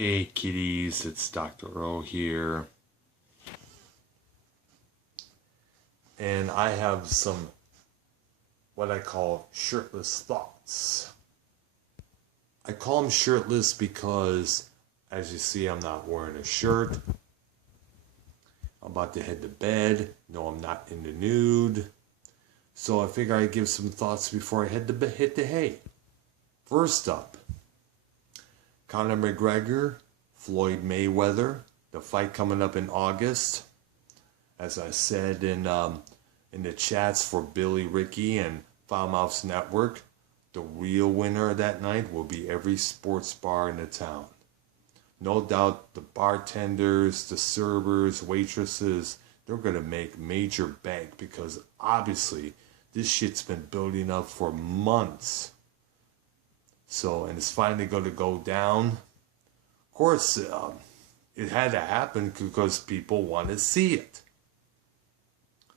Hey kitties, it's Dr. O here. And I have some what I call shirtless thoughts. I call them shirtless because, as you see, I'm not wearing a shirt. I'm about to head to bed. No, I'm not in the nude. So I figure I'd give some thoughts before I hit the hay. First up, Conor McGregor, Floyd Mayweather, the fight coming up in August. As I said in the chats for Billy, Ricky, and Foulmouth's Network, the real winner that night will be every sports bar in the town. No doubt the bartenders, the servers, waitresses, they're going to make major bank because obviously this shit's been building up for months. So, and it's finally going to go down. Of course, it had to happen because people want to see it.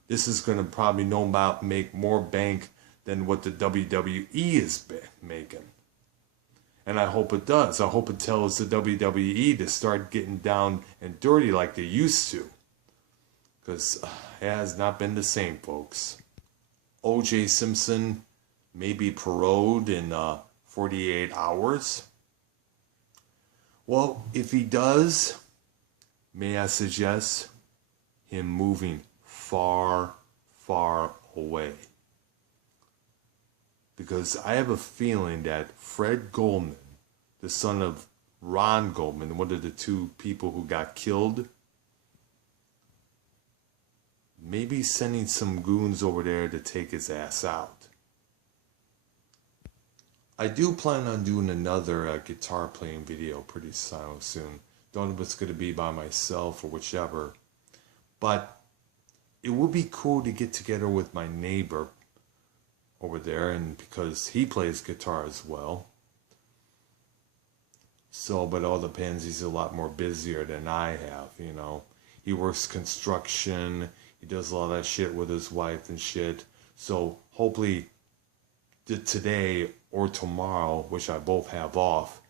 This is going to probably no doubt make more bank than what the WWE is making. And I hope it does. I hope it tells the WWE to start getting down and dirty like they used to. Because it has not been the same, folks. O.J. Simpson may be paroled in 48 hours. Well, if he does, may I suggest him moving far, far away. Because I have a feeling that Fred Goldman, the son of Ron Goldman, one of the two people who got killed, may be sending some goons over there to take his ass out. I do plan on doing another guitar playing video pretty soon. Don't know if it's going to be by myself or whichever. But it would be cool to get together with my neighbor over there, and because he plays guitar as well. So, but all depends, he's a lot more busier than I have, you know. He works construction, he does a lot of that shit with his wife and shit. So hopefully today or tomorrow, which I both have off,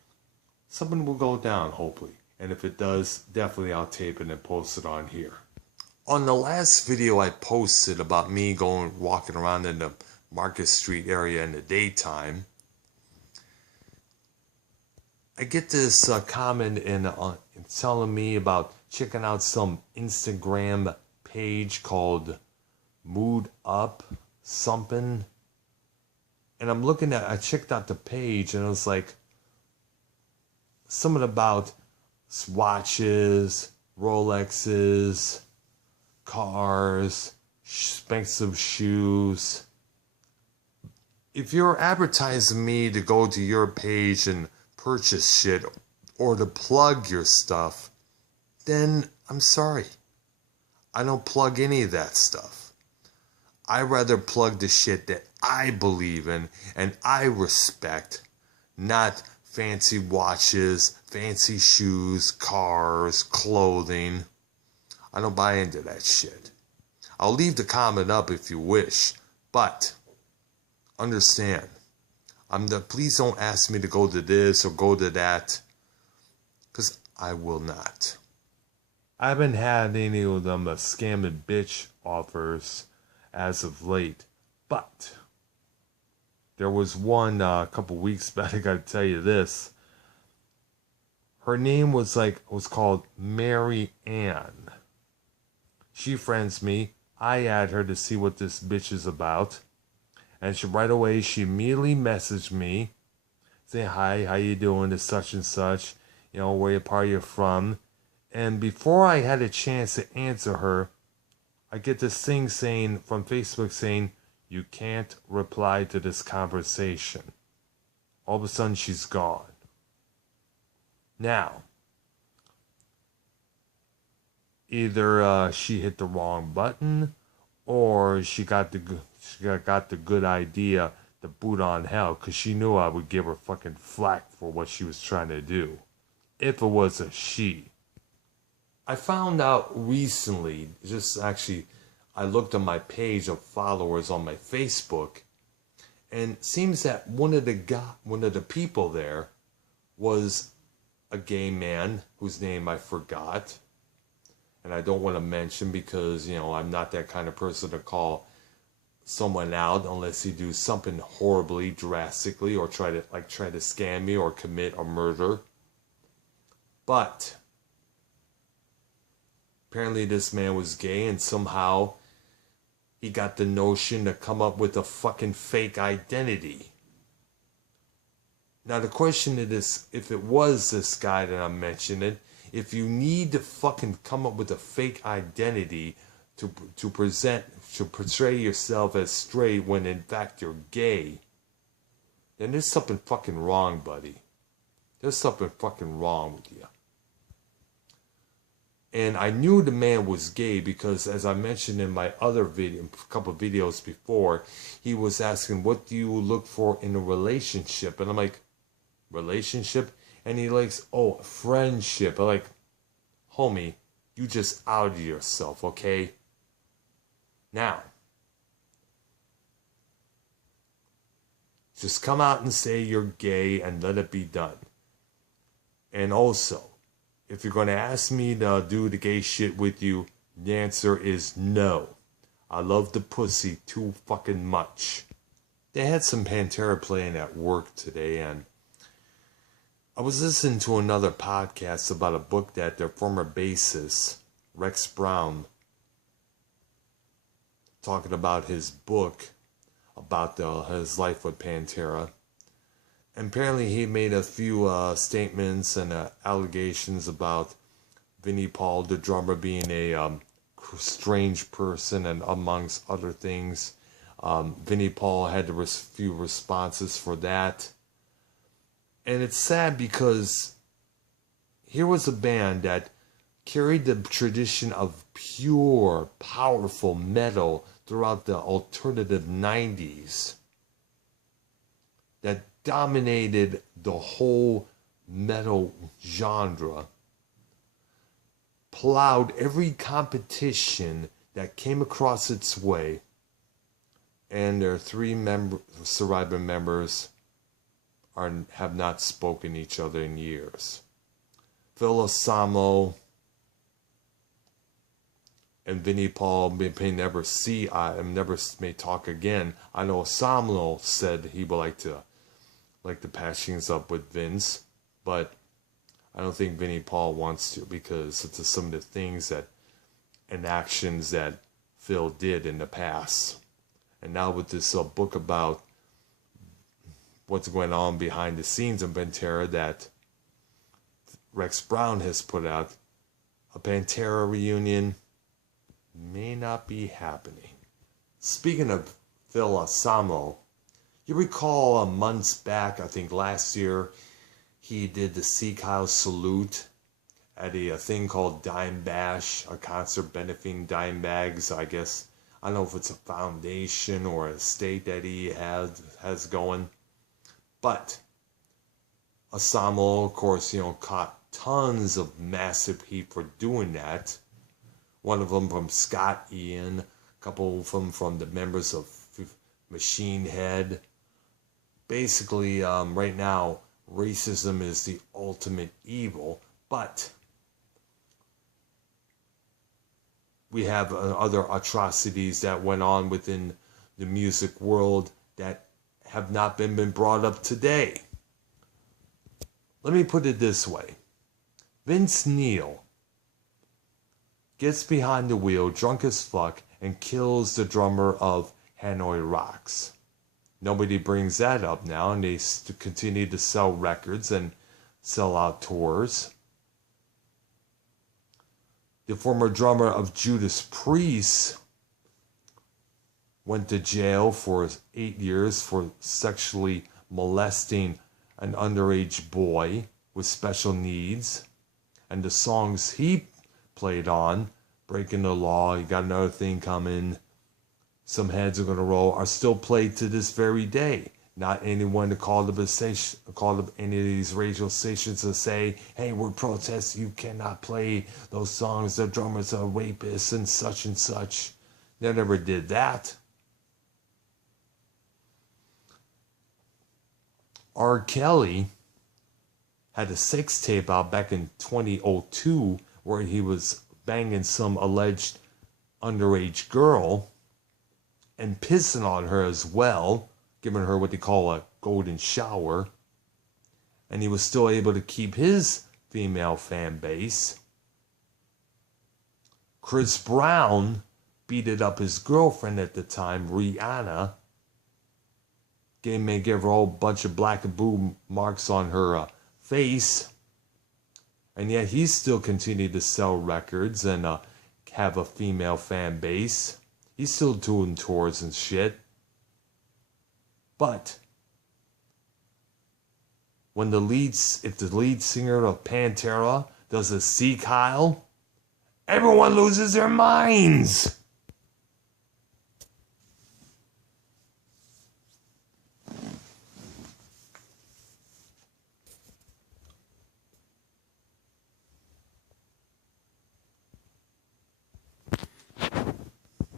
something will go down, hopefully. And if it does, definitely I'll tape it and post it on here. On the last video I posted about me walking around in the Market Street area in the daytime, I get this comment in telling me about checking out some Instagram page called Mood Up something. And I checked out the page and it was like something about watches, Rolexes, cars, expensive shoes. If you're advertising me to go to your page and purchase shit or to plug your stuff, then I'm sorry. I don't plug any of that stuff. I rather plug the shit that I believe in and I respect, not fancy watches, fancy shoes, cars, clothing. I don't buy into that shit. I'll leave the comment up if you wish, but understand, please don't ask me to go to this or go to that, because I will not. I haven't had any of them scamming bitch offers as of late, but there was one a couple weeks back. I gotta tell you this. Her name was called Mary Ann. She friends me. I add her to see what this bitch is about. And she immediately messaged me, saying, hi, how you doing, it's such and such, you know, where part you're from. And before I had a chance to answer her, I get this thing from Facebook saying, you can't reply to this conversation. All of a sudden, she's gone. Now, either she hit the wrong button, or she got the good idea to boot on hell, because she knew I would give her fucking flack for what she was trying to do, if it was a she. I found out recently, I looked on my page of followers on my Facebook, and it seems that one of the people there was a gay man whose name I forgot. And I don't want to mention because, I'm not that kind of person to call someone out unless you do something horribly, drastically, or try to scam me or commit a murder. But apparently this man was gay, and somehow he got the notion to come up with a fucking fake identity. Now the question is, if it was this guy that I'm mentioning, if you need to fucking come up with a fake identity to portray yourself as straight when in fact you're gay, then there's something fucking wrong, buddy. There's something fucking wrong with you. And I knew the man was gay because, as I mentioned in my other video, a couple of videos before, he was asking, what do you look for in a relationship? And I'm like, relationship? And he likes, oh, friendship. I'm like, homie, you just outed yourself, okay? Now, just come out and say you're gay and let it be done. And also, if you're going to ask me to do the gay shit with you, the answer is no. I love the pussy too fucking much. They had some Pantera playing at work today, and I was listening to another podcast about a book that their former bassist, Rex Brown, talking about his book about his life with Pantera. And apparently he made a few statements and allegations about Vinnie Paul, the drummer, being a strange person, and amongst other things. Vinnie Paul had a few responses for that. And it's sad because here was a band that carried the tradition of pure, powerful metal throughout the alternative 90s that dominated the whole metal genre, plowed every competition that came across its way, and their three surviving members have not spoken to each other in years. Phil Osamo and Vinnie Paul may never may talk again. I know Osamo said he would like to patch things up with Vince, but I don't think Vinnie Paul wants to, because it's some of the things and actions that Phil did in the past. And now with this book about what's going on behind the scenes in Pantera that Rex Brown has put out, a Pantera reunion may not be happening. Speaking of Phil Osamo, you recall months back, I think last year, he did the Sikh House salute at a thing called Dime Bash, a concert benefiting dime bags. I guess, I don't know if it's a foundation or a state that he has going. But Osamo, of course, caught tons of massive heat for doing that. One of them from Scott Ian, a couple of them from the members of Machine Head. Basically, right now, racism is the ultimate evil, but we have other atrocities that went on within the music world that have not been brought up today. Let me put it this way. Vince Neil gets behind the wheel, drunk as fuck, and kills the drummer of Hanoi Rocks. Nobody brings that up now, and they continue to sell records and sell out tours. The former drummer of Judas Priest went to jail for 8 years for sexually molesting an underage boy with special needs. And the songs he played on, Breaking the Law, You Got Another Thing Coming, Some Heads Are Gonna Roll, are still played to this very day. Not anyone to call up any of these radio stations to say, hey, we're protesting, you cannot play those songs, the drummers are rapists and such. They never did that. R. Kelly had a sex tape out back in 2002 where he was banging some alleged underage girl and pissing on her as well, giving her what they call a golden shower. And he was still able to keep his female fan base. Chris Brown beated up his girlfriend at the time, Rihanna. Gave her a whole bunch of black and blue marks on her face. And yet he still continued to sell records and have a female fan base. He's still doing tours and shit. But when if the lead singer of Pantera does a Sea Kyle, everyone loses their minds.